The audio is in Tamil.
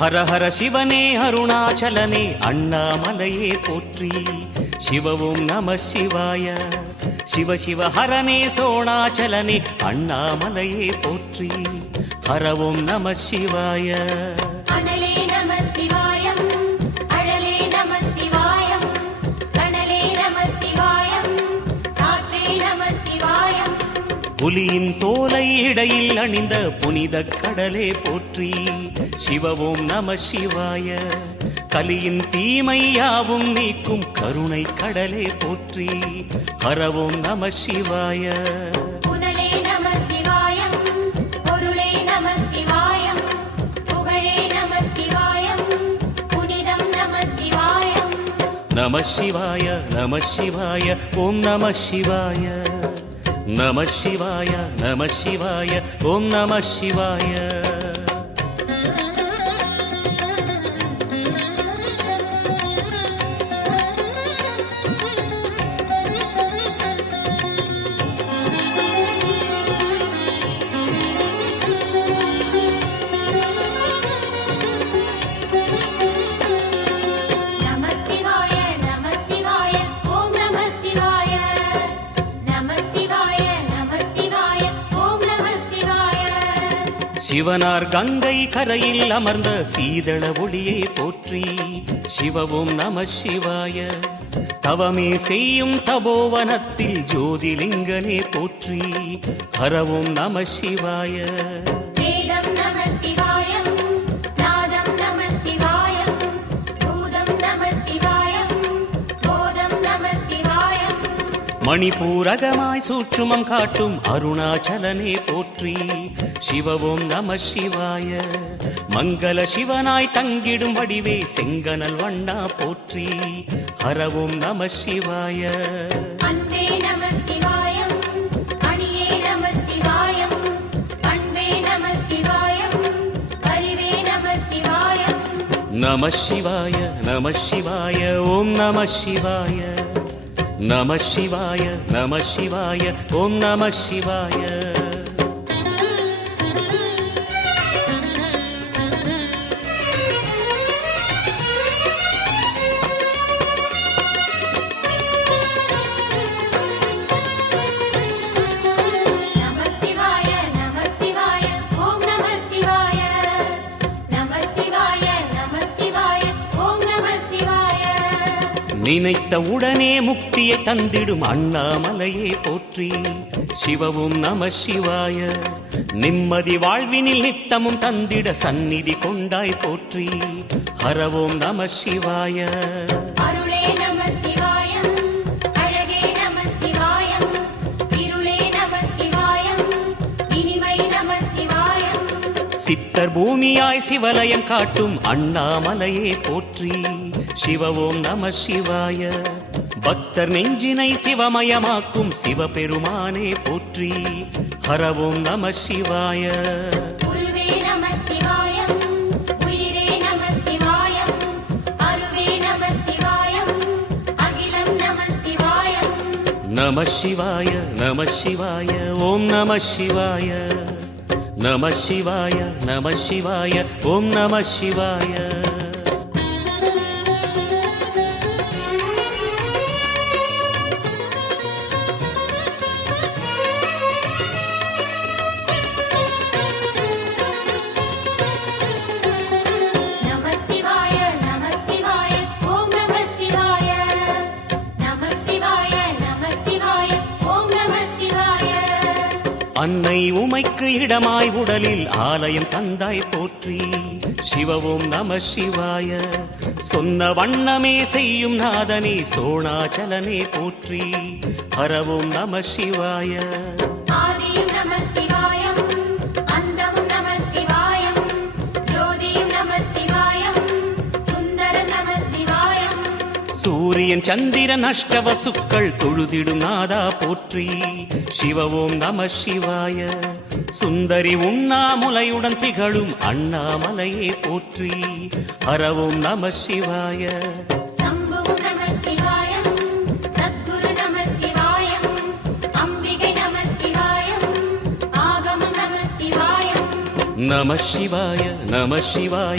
ஹர ஹர சிவனே அருணாச்சலனே அண்ணாமலையே போற்றி. சிவவும் நம சிவாய. சிவ சிவ ஹரனே சோணாச்சலனே அண்ணாமலையே போற்றி. ஹரவும் நம சிவாய. அனலே நம சிவாயம், அழலே நம சிவாயம், கனலே நம சிவாயம், காற்றே நம சிவாயம். புலியின் தோலை இடையில் அணிந்த புனித கடலே போற்றி. சிவவும் நம சிவாய. கலியின் தீமையாவும் நீக்கும் கருணை கடலே போற்றி. ஹரவும் நம சிவாய. புனலே நம சிவாயம், பொருளே நம சிவாயம், புகழே நம சிவாயம், புனிதம் நம சிவாயம். நம சிவாய நம சிவாய ஓம் நம சிவாய. நம சிவாய நம சிவாய ஓம் நம சிவாய. சிவனார் கங்கை கரையில் அமர்ந்த சீதள ஒளியே போற்றி. சிவவும் நம சிவாய. தவமே செய்யும் தபோவனத்தில் ஜோதிலிங்கனே போற்றி. ஹரவும் நம சிவாய. வேதம் நம சிவாயம், நாதம் நம சிவாயம், பூதம் நம சிவாயம், போதம் நம சிவாயம். மணிபூரகமாய் சூட்சுமம் காட்டும் அருணாச்சலனே போற்றி. சிவவும் நம சிவாய. மங்கள சிவனாய் தங்கிடும் வடிவே செங்கனல் வண்ணா போற்றி. ஹரவும் நம சிவாய. அன்பே நம சிவாயம், அணியே நம சிவாயம், பண்பே நம சிவாயம், அறிவே நம சிவாயம். நம சிவாய நம சிவாய ஓம் நம சிவாய. நம சிவாய நம சிவாய ஓம் நம சிவாய. நினைத்த உடனே முக்தியை தந்திடும் அண்ணாமலையே போற்றி. சிவவும் நம சிவாய. நிம்மதி வாழ்வினில் நித்தமும் தந்திட சந்நிதி கொண்டாய் போற்றி. ஹரவும் நம சிவாய. அருளே நம சிவாயம், அழகே நம சிவாயம், இருளே நம சிவாயம், இனிமை நம சிவாயம். சித்தர் பூமியாய் சிவலயம் காட்டும் அண்ணாமலையே போற்றி. சிவவும் நம சிவாய. பக்தர் நெஞ்சினை சிவமயமாக்கும் சிவபெருமானே போற்றி. ஹரவும் நம சிவாய. குருவே நம சிவாயம், உயிரே நம சிவாயம், அருவே நம சிவாயம், அகிலம் நம சிவாயம். நம சிவாய நம சிவாய ஓம் நம சிவாய. நம சிவாய நம சிவாய ஓம் நம சிவாய. அன்னை உமைக்கு இடமாய் உடலில் ஆலயம் தந்தாய் போற்றி. சிவவும் நம சிவாய. சொன்ன வண்ணமே செய்யும் நாதனே சோணாச்சலனே போற்றி. ஹரவும் நம சிவாய. ஆதியும் நம சிவாயம், அந்தமும் நம சிவாயம், ஜோதியும் நம சிவாயம், சுந்தரம் நம சிவாயம். சூரியன் சந்திரன் அஷ்டவசுக்கள் தொழுதிடும் நாதா போற்றி. சிவவும் நம சிவாய. சுந்தரி உண்ணாமுலையுடன் திகழும் அண்ணாமலையே போற்றி. ஹரவும் நம சிவாய. சம்புவும் நம சிவாயம், சத்குரு நம சிவாயம், அம்பிகை நம சிவாயம், ஆகமம் நம சிவாயம். நம சிவாய நம சிவாய